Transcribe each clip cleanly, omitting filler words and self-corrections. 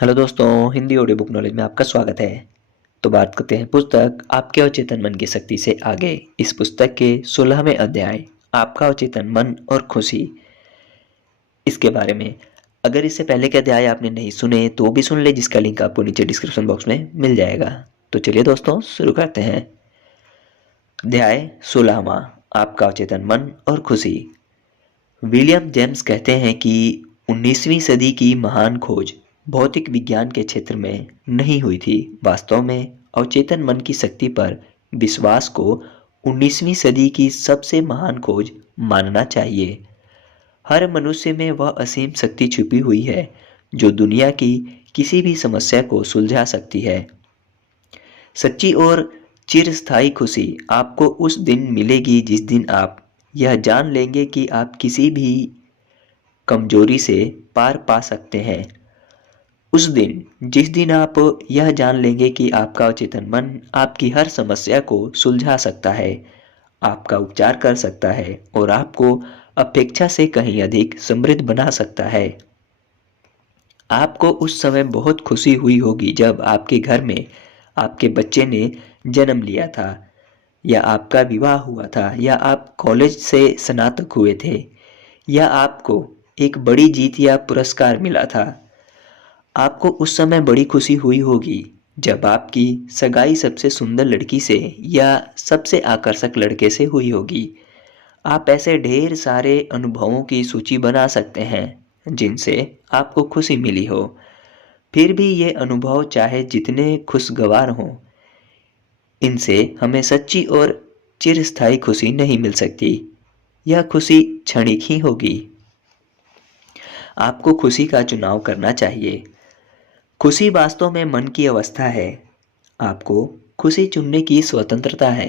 Hello दोस्तों, Hindi audio book knowledge में आपका स्वागत है। तो बात करते हैं पुस्तक आपके अवचेतन मन की शक्ति से आगे। इस पुस्तक के 16वें अध्याय आपका अवचेतन मन और खुशी, इसके बारे में। अगर इससे पहले के अध्याय आपने नहीं सुने तो भी सुन ले, जिसका लिंक आपको नीचे डिस्क्रिप्शन बॉक्स में मिल जाएगा। तो चलिए दोस्तों, शुरू करते हैं। अध्याय 16वां, आपका अवचेतन मन और खुशी। विलियम जेम्स कहते हैं कि 19वीं सदी की महान खोज भौतिक विज्ञान के क्षेत्र में नहीं हुई थी। वास्तव में अवचेतन मन की शक्ति पर विश्वास को 19वीं सदी की सबसे महान खोज मानना चाहिए। हर मनुष्य में वह असीम शक्ति छुपी हुई है जो दुनिया की किसी भी समस्या को सुलझा सकती है। सच्ची और चिरस्थायी खुशी आपको उस दिन मिलेगी जिस दिन आप यह जान लेंगे कि आप किसी भी कमजोरी से पार पा सकते हैं। उस दिन जिस दिन आप यह जान लेंगे कि आपका अवचेतन मन आपकी हर समस्या को सुलझा सकता है, आपका उपचार कर सकता है और आपको अपेक्षा से कहीं अधिक समृद्ध बना सकता है। आपको उस समय बहुत खुशी हुई होगी जब आपके घर में आपके बच्चे ने जन्म लिया था, या आपका विवाह हुआ था, या आप कॉलेज से स्नातक हुए थे, या आपको एक बड़ी जीत या पुरस्कार मिला था। आपको उस समय बड़ी खुशी हुई होगी जब आपकी सगाई सबसे सुंदर लड़की से या सबसे आकर्षक लड़के से हुई होगी। आप ऐसे ढेर सारे अनुभवों की सूची बना सकते हैं जिनसे आपको खुशी मिली हो। फिर भी ये अनुभव चाहे जितने खुशगवार हों, इनसे हमें सच्ची और चिरस्थायी खुशी नहीं मिल सकती। यह खुशी क्षणिक ही होगी। आपको खुशी का चुनाव करना चाहिए। खुशी वास्तव में मन की अवस्था है। आपको खुशी चुनने की स्वतंत्रता है।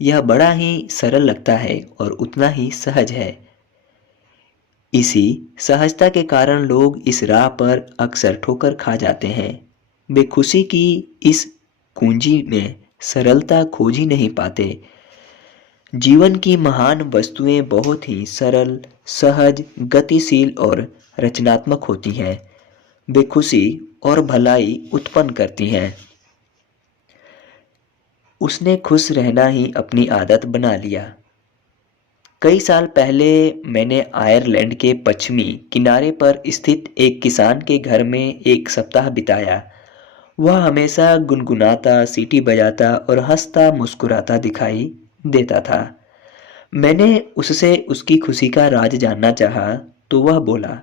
यह बड़ा ही सरल लगता है और उतना ही सहज है। इसी सहजता के कारण लोग इस राह पर अक्सर ठोकर खा जाते हैं। वे खुशी की इस कुंजी में सरलता खोज ही नहीं पाते। जीवन की महान वस्तुएं बहुत ही सरल, सहज, गतिशील और रचनात्मक होती हैं। वे खुशी और भलाई उत्पन्न करती हैं। उसने खुश रहना ही अपनी आदत बना लिया। कई साल पहले मैंने आयरलैंड के पश्चिमी किनारे पर स्थित एक किसान के घर में एक सप्ताह बिताया। वह हमेशा गुनगुनाता, सीटी बजाता और हंसता मुस्कुराता दिखाई देता था। मैंने उससे उसकी खुशी का राज जानना चाहा तो वह बोला,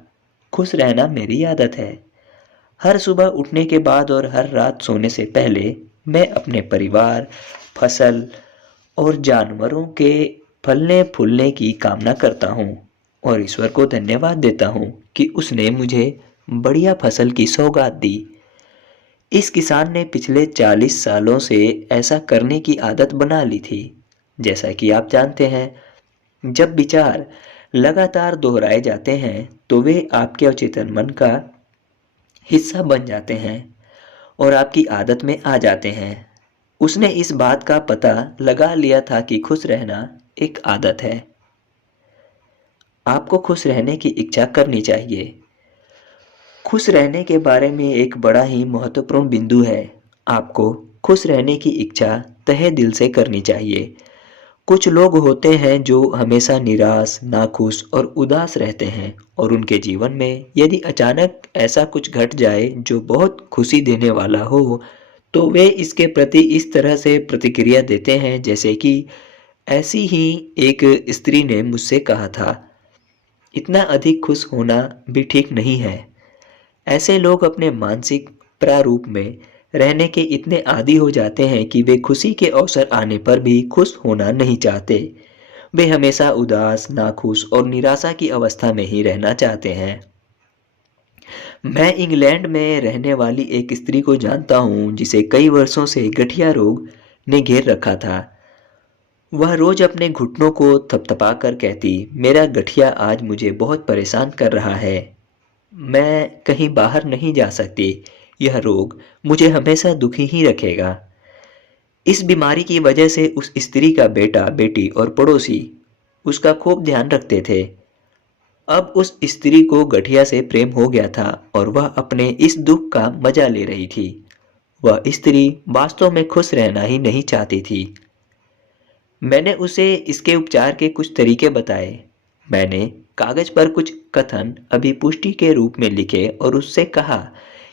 खुश रहना मेरी आदत है। हर सुबह उठने के बाद और हर रात सोने से पहले मैं अपने परिवार, फसल और जानवरों के फलने फूलने की कामना करता हूँ और ईश्वर को धन्यवाद देता हूँ कि उसने मुझे बढ़िया फसल की सौगात दी। इस किसान ने पिछले 40 सालों से ऐसा करने की आदत बना ली थी। जैसा कि आप जानते हैं, जब विचार लगातार दोहराए जाते हैं तो वे आपके अवचेतन मन का हिस्सा बन जाते हैं और आपकी आदत में आ जाते हैं। उसने इस बात का पता लगा लिया था कि खुश रहना एक आदत है। आपको खुश रहने की इच्छा करनी चाहिए। खुश रहने के बारे में एक बड़ा ही महत्वपूर्ण बिंदु है। आपको खुश रहने की इच्छा तहे दिल से करनी चाहिए। कुछ लोग होते हैं जो हमेशा निराश, नाखुश और उदास रहते हैं, और उनके जीवन में यदि अचानक ऐसा कुछ घट जाए जो बहुत खुशी देने वाला हो, तो वे इसके प्रति इस तरह से प्रतिक्रिया देते हैं जैसे कि ऐसी ही एक स्त्री ने मुझसे कहा था, इतना अधिक खुश होना भी ठीक नहीं है। ऐसे लोग अपने मानसिक प्रारूप में रहने के इतने आदी हो जाते हैं कि वे खुशी के अवसर आने पर भी खुश होना नहीं चाहते। वे हमेशा उदास, नाखुश और निराशा की अवस्था में ही रहना चाहते हैं। मैं इंग्लैंड में रहने वाली एक स्त्री को जानता हूँ जिसे कई वर्षों से गठिया रोग ने घेर रखा था। वह रोज अपने घुटनों को थपथपा कर कहती, मेरा गठिया आज मुझे बहुत परेशान कर रहा है। मैं कहीं बाहर नहीं जा सकती। यह रोग मुझे हमेशा दुखी ही रखेगा। इस बीमारी की वजह से उस स्त्री का बेटा, बेटी और पड़ोसी उसका खूब ध्यान रखते थे। अब उस स्त्री को गठिया से प्रेम हो गया था और वह अपने इस दुख का मजा ले रही थी। वह स्त्री वास्तव में खुश रहना ही नहीं चाहती थी। मैंने उसे इसके उपचार के कुछ तरीके बताए। मैंने कागज पर कुछ कथन अभी पुष्टि के रूप में लिखे और उससे कहा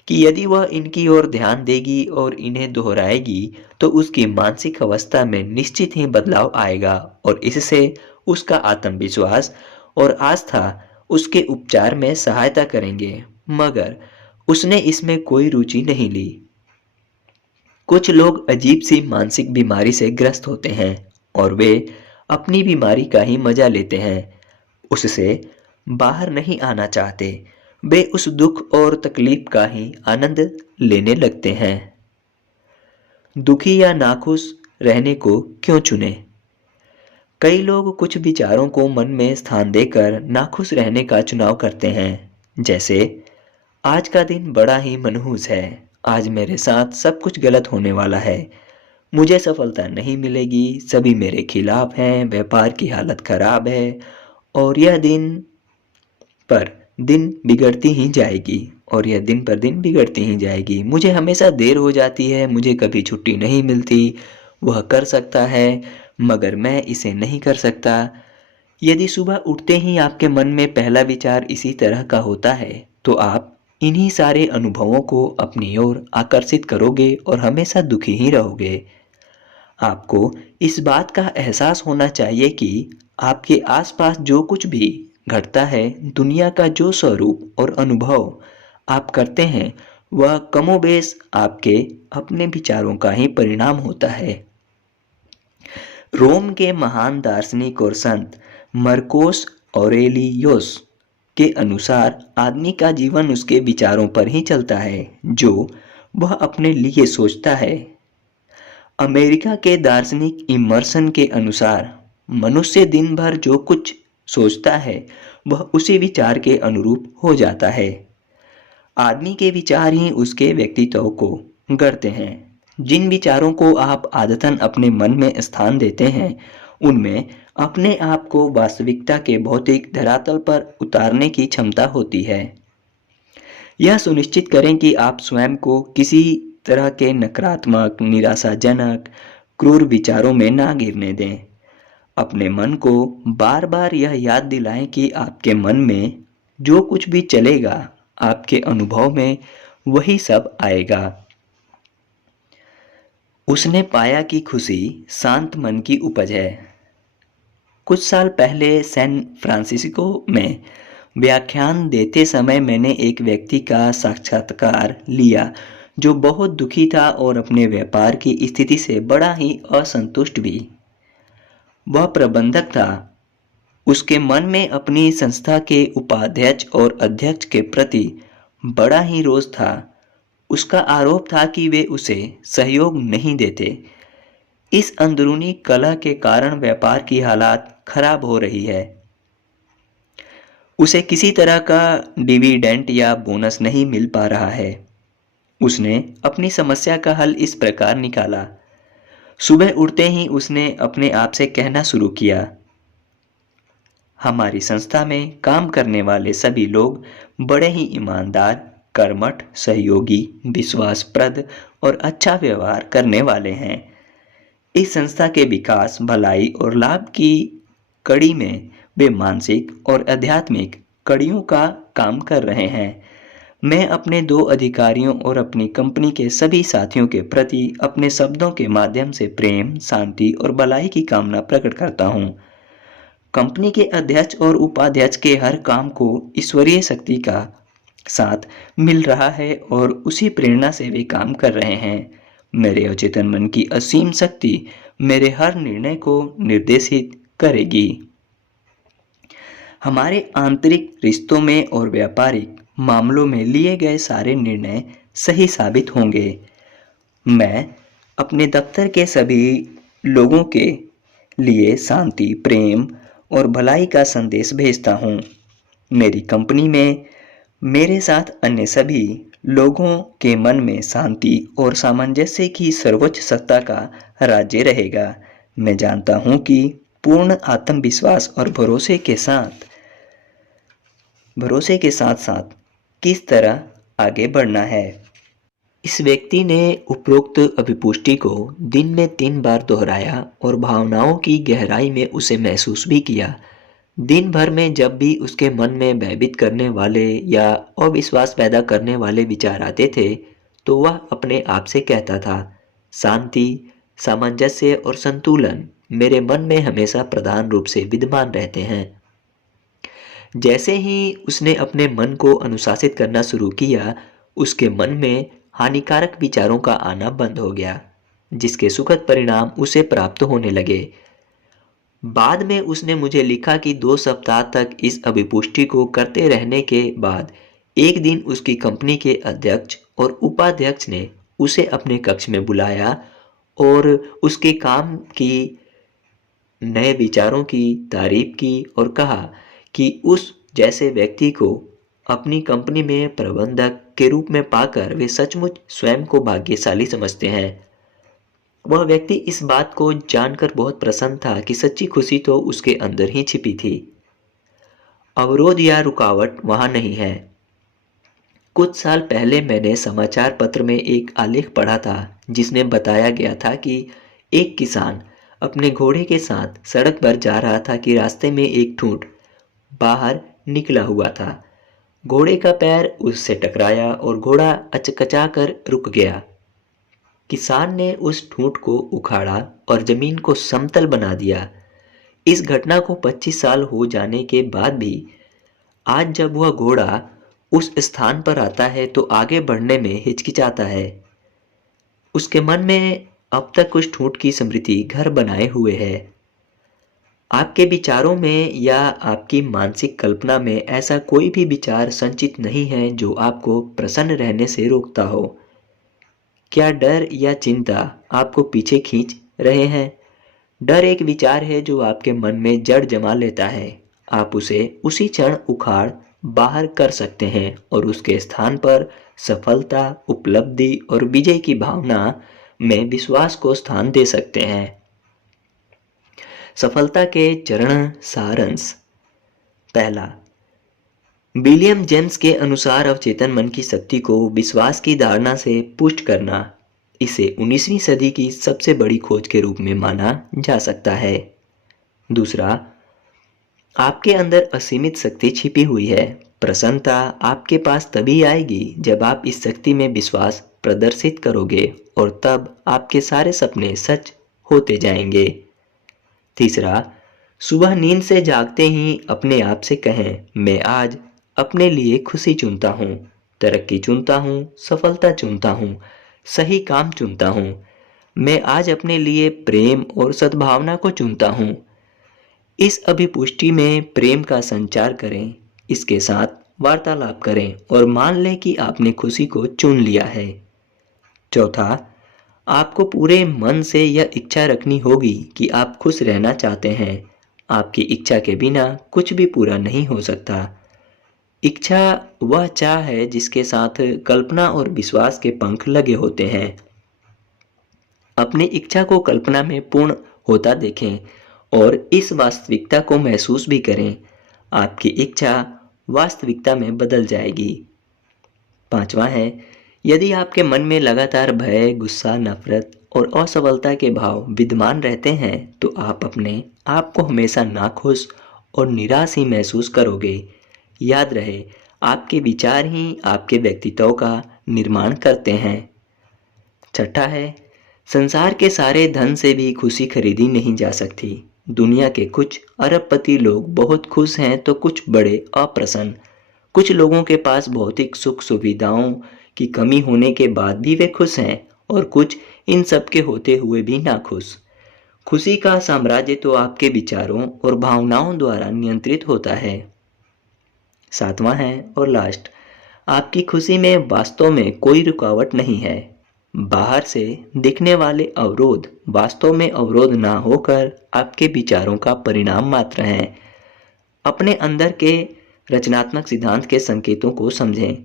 कि यदि वह इनकी ओर ध्यान देगी और इन्हें दोहराएगी तो उसकी मानसिक अवस्था में निश्चित ही बदलाव आएगा और इससे उसका आत्मविश्वास और आस्था उसके उपचार में सहायता करेंगे। मगर उसने इसमें कोई रुचि नहीं ली। कुछ लोग अजीब सी मानसिक बीमारी से ग्रस्त होते हैं और वे अपनी बीमारी का ही मजा लेते हैं, उससे बाहर नहीं आना चाहते। वे उस दुख और तकलीफ का ही आनंद लेने लगते हैं। दुखी या नाखुश रहने को क्यों चुने? कई लोग कुछ विचारों को मन में स्थान देकर नाखुश रहने का चुनाव करते हैं। जैसे, आज का दिन बड़ा ही मनहूस है, आज मेरे साथ सब कुछ गलत होने वाला है, मुझे सफलता नहीं मिलेगी, सभी मेरे खिलाफ हैं, व्यापार की हालत खराब है और यह दिन पर दिन बिगड़ती ही जाएगी और यह दिन पर दिन बिगड़ती ही जाएगी। मुझे हमेशा देर हो जाती है, मुझे कभी छुट्टी नहीं मिलती, वह कर सकता है मगर मैं इसे नहीं कर सकता। यदि सुबह उठते ही आपके मन में पहला विचार इसी तरह का होता है तो आप इन्हीं सारे अनुभवों को अपनी ओर आकर्षित करोगे और हमेशा दुखी ही रहोगे। आपको इस बात का एहसास होना चाहिए कि आपके आसपास जो कुछ भी घटता है, दुनिया का जो स्वरूप और अनुभव आप करते हैं, वह कमोबेश आपके अपने विचारों का ही परिणाम होता है। रोम के महान दार्शनिक और संत मरकोस ऑरेलियोस के अनुसार आदमी का जीवन उसके विचारों पर ही चलता है जो वह अपने लिए सोचता है। अमेरिका के दार्शनिक इमर्सन के अनुसार मनुष्य दिन भर जो कुछ सोचता है वह उसी विचार के अनुरूप हो जाता है। आदमी के विचार ही उसके व्यक्तित्व को गढ़ते हैं। जिन विचारों को आप आदतन अपने मन में स्थान देते हैं उनमें अपने आप को वास्तविकता के भौतिक धरातल पर उतारने की क्षमता होती है। यह सुनिश्चित करें कि आप स्वयं को किसी तरह के नकारात्मक, निराशाजनक, क्रूर विचारों में ना गिरने दें। अपने मन को बार बार यह याद दिलाएं कि आपके मन में जो कुछ भी चलेगा आपके अनुभव में वही सब आएगा। उसने पाया कि खुशी शांत मन की उपज है। कुछ साल पहले सैन फ्रांसिस्को में व्याख्यान देते समय मैंने एक व्यक्ति का साक्षात्कार लिया जो बहुत दुखी था और अपने व्यापार की स्थिति से बड़ा ही असंतुष्ट भी। वह प्रबंधक था। उसके मन में अपनी संस्था के उपाध्यक्ष और अध्यक्ष के प्रति बड़ा ही रोष था। उसका आरोप था कि वे उसे सहयोग नहीं देते। इस अंदरूनी कलह के कारण व्यापार की हालत खराब हो रही है। उसे किसी तरह का डिविडेंड या बोनस नहीं मिल पा रहा है। उसने अपनी समस्या का हल इस प्रकार निकाला। सुबह उठते ही उसने अपने आप से कहना शुरू किया, हमारी संस्था में काम करने वाले सभी लोग बड़े ही ईमानदार, कर्मठ, सहयोगी, विश्वासप्रद और अच्छा व्यवहार करने वाले हैं। इस संस्था के विकास, भलाई और लाभ की कड़ी में वे मानसिक और आध्यात्मिक कड़ियों का काम कर रहे हैं। मैं अपने 2 अधिकारियों और अपनी कंपनी के सभी साथियों के प्रति अपने शब्दों के माध्यम से प्रेम, शांति और भलाई की कामना प्रकट करता हूँ। कंपनी के अध्यक्ष और उपाध्यक्ष के हर काम को ईश्वरीय शक्ति का साथ मिल रहा है और उसी प्रेरणा से वे काम कर रहे हैं। मेरे अचेतन मन की असीम शक्ति मेरे हर निर्णय को निर्देशित करेगी। हमारे आंतरिक रिश्तों में और व्यापारिक मामलों में लिए गए सारे निर्णय सही साबित होंगे। मैं अपने दफ्तर के सभी लोगों के लिए शांति, प्रेम और भलाई का संदेश भेजता हूँ। मेरी कंपनी में मेरे साथ अन्य सभी लोगों के मन में शांति और सामंजस्य की सर्वोच्च सत्ता का राज्य रहेगा। मैं जानता हूँ कि पूर्ण आत्मविश्वास और भरोसे के साथ भरोसे के साथ साथ किस तरह आगे बढ़ना है। इस व्यक्ति ने उपरोक्त अभिपुष्टि को दिन में 3 बार दोहराया और भावनाओं की गहराई में उसे महसूस भी किया। दिन भर में जब भी उसके मन में भयभीत करने वाले या अविश्वास पैदा करने वाले विचार आते थे, तो वह अपने आप से कहता था, शांति, सामंजस्य और संतुलन मेरे मन में हमेशा प्रधान रूप से विद्यमान रहते हैं। जैसे ही उसने अपने मन को अनुशासित करना शुरू किया, उसके मन में हानिकारक विचारों का आना बंद हो गया, जिसके सुखद परिणाम उसे प्राप्त होने लगे। बाद में उसने मुझे लिखा कि 2 सप्ताह तक इस अभिपुष्टि को करते रहने के बाद एक दिन उसकी कंपनी के अध्यक्ष और उपाध्यक्ष ने उसे अपने कक्ष में बुलाया और उसके काम की नए विचारों की तारीफ की और कहा कि उस जैसे व्यक्ति को अपनी कंपनी में प्रबंधक के रूप में पाकर वे सचमुच स्वयं को भाग्यशाली समझते हैं। वह व्यक्ति इस बात को जानकर बहुत प्रसन्न था कि सच्ची खुशी तो उसके अंदर ही छिपी थी। अवरोध या रुकावट वहां नहीं है। कुछ साल पहले मैंने समाचार पत्र में एक आलेख पढ़ा था जिसमें बताया गया था कि एक किसान अपने घोड़े के साथ सड़क पर जा रहा था कि रास्ते में एक ठूंठ बाहर निकला हुआ था। घोड़े का पैर उससे टकराया और घोड़ा अचकचा कर रुक गया। किसान ने उस ठूंठ को उखाड़ा और जमीन को समतल बना दिया। इस घटना को 25 साल हो जाने के बाद भी आज जब वह घोड़ा उस स्थान पर आता है तो आगे बढ़ने में हिचकिचाता है। उसके मन में अब तक उस ठूंठ की स्मृति घर बनाए हुए है। आपके विचारों में या आपकी मानसिक कल्पना में ऐसा कोई भी विचार संचित नहीं है जो आपको प्रसन्न रहने से रोकता हो। क्या डर या चिंता आपको पीछे खींच रहे हैं? डर एक विचार है जो आपके मन में जड़ जमा लेता है। आप उसे उसी क्षण उखाड़ बाहर कर सकते हैं और उसके स्थान पर सफलता, उपलब्धि और विजय की भावना में विश्वास को स्थान दे सकते हैं। सफलता के चरण सारांश। पहला, विलियम जेम्स के अनुसार अवचेतन मन की शक्ति को विश्वास की धारणा से पुष्ट करना, इसे 19वीं सदी की सबसे बड़ी खोज के रूप में माना जा सकता है। दूसरा, आपके अंदर असीमित शक्ति छिपी हुई है। प्रसन्नता आपके पास तभी आएगी जब आप इस शक्ति में विश्वास प्रदर्शित करोगे और तब आपके सारे सपने सच होते जाएंगे। तीसरा, सुबह नींद से जागते ही अपने आप से कहें, मैं आज अपने लिए खुशी चुनता हूँ, तरक्की चुनता हूँ, सफलता चुनता हूँ, सही काम चुनता हूँ। मैं आज अपने लिए प्रेम और सद्भावना को चुनता हूँ। इस अभिपुष्टि में प्रेम का संचार करें, इसके साथ वार्तालाप करें और मान लें कि आपने खुशी को चुन लिया है। चौथा, आपको पूरे मन से यह इच्छा रखनी होगी कि आप खुश रहना चाहते हैं। आपकी इच्छा के बिना कुछ भी पूरा नहीं हो सकता। इच्छा वह चाह है जिसके साथ कल्पना और विश्वास के पंख लगे होते हैं। अपनी इच्छा को कल्पना में पूर्ण होता देखें और इस वास्तविकता को महसूस भी करें। आपकी इच्छा वास्तविकता में बदल जाएगी। पांचवा है, यदि आपके मन में लगातार भय, गुस्सा, नफरत और असफलता के भाव विद्यमान रहते हैं तो आप अपने आप को हमेशा नाखुश और निराश ही महसूस करोगे। याद रहे, आपके विचार ही आपके व्यक्तित्व का निर्माण करते हैं। छठा है, संसार के सारे धन से भी खुशी खरीदी नहीं जा सकती। दुनिया के कुछ अरबपति लोग बहुत खुश हैं तो कुछ बड़े अप्रसन्न। कुछ लोगों के पास भौतिक सुख सुविधाओं की कमी होने के बाद भी वे खुश हैं और कुछ इन सब के होते हुए भी नाखुश। खुशी का साम्राज्य तो आपके विचारों और भावनाओं द्वारा नियंत्रित होता है। सातवां है और लास्ट, आपकी खुशी में वास्तव में कोई रुकावट नहीं है। बाहर से दिखने वाले अवरोध वास्तव में अवरोध ना होकर आपके विचारों का परिणाम मात्र हैं। अपने अंदर के रचनात्मक सिद्धांत के संकेतों को समझें,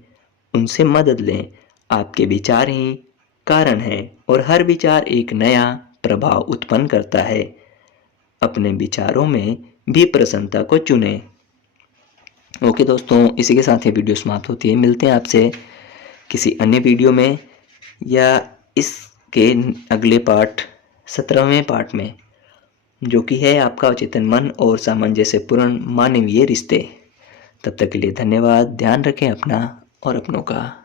उनसे मदद लें। आपके विचार ही कारण हैं और हर विचार एक नया प्रभाव उत्पन्न करता है। अपने विचारों में भी प्रसन्नता को चुनें। ओके दोस्तों, इसी के साथ ये वीडियो समाप्त होती है। मिलते हैं आपसे किसी अन्य वीडियो में या इसके अगले पार्ट 17वें पार्ट में, जो कि है आपका अचेतन मन और सामंजस्यपूर्ण मानवीय रिश्ते। तब तक के लिए धन्यवाद। ध्यान रखें अपना और अपनों का।